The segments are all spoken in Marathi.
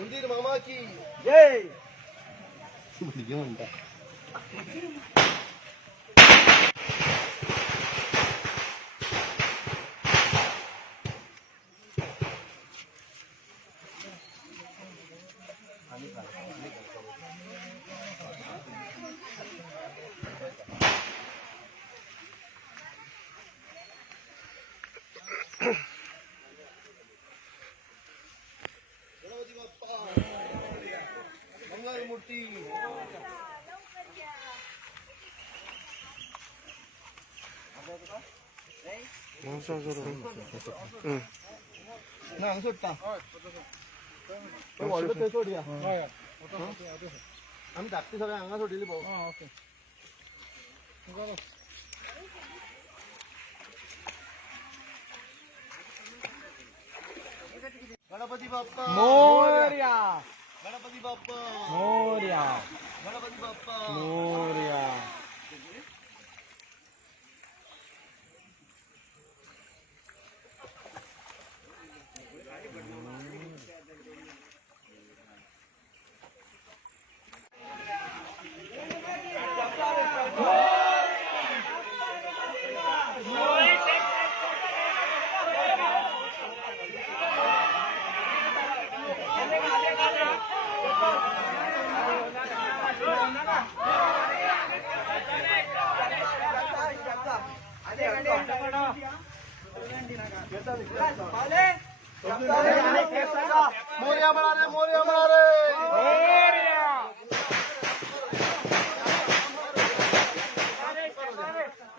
उंदीर मामा की जय. मुलगी म्हणता. गणपती बाप्पा मंगलमूर्ती ना सोडता ते सोडया आम्ही धाकटी सगळ्या अंगा सोडली भाऊ. गणपती बाप्पा मोरया. गणपती बाप्पा मोरया. गणपती बाप्पा मोरया. मोरया बना रे मोरया बना रे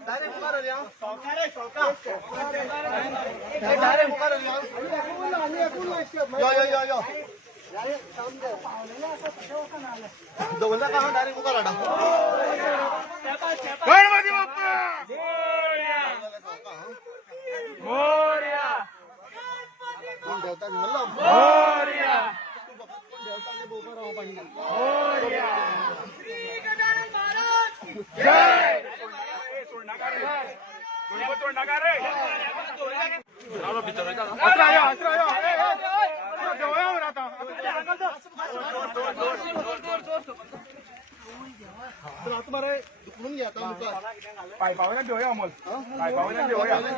डायरेक्ट मुकार रे डायरेक्ट मुकार रे यो दोनला का डायरेक्ट मुकार आडा. गणपती बाप्पा मोरया. कोण देवता म्हणला मोरया. कोण देवता ने बोबर राव पाहिजे. मोरया. जय. तुम्हारे दुखून घ्या आता मुकार. पायपावल्या देऊया अमोल. पायपावल्या देऊया अमोल.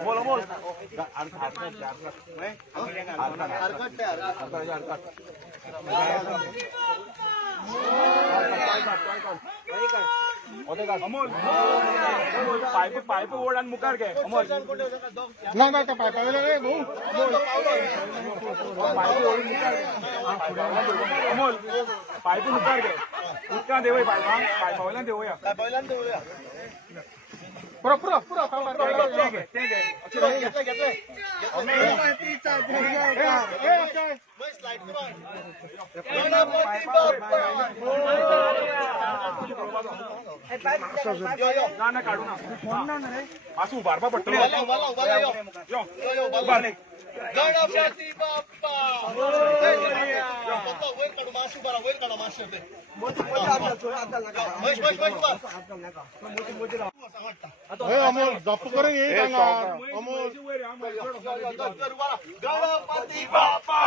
अमोल अमोल पाईप पाईप ओढ आणि मुकार घे अमोल. नाही नाही पायपावल्या रे भाऊ. पाईप ओढून मुकार घे अमोल. पाईप मुकार घे मुका देऊया पायपावल्या देऊया. पुरा पुरा पुरा ठीक आहे ठीक आहे. ना काढू ना असं उभारबा पडतो. गणपती बाप्पा वैर काढू माशी बरा वैर काढा माशी अमोल जप करून येईल अमोल. गणपती बाप्पा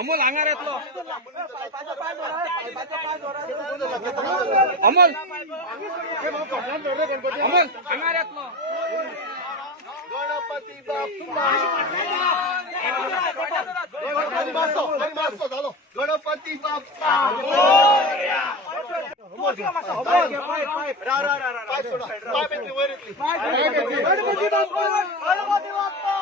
अमोल अंगारातलो अमोल अमोल अंगारातलो गणपती बाप्पा झालो. गणपती बाप्पा गणपती बाप्पा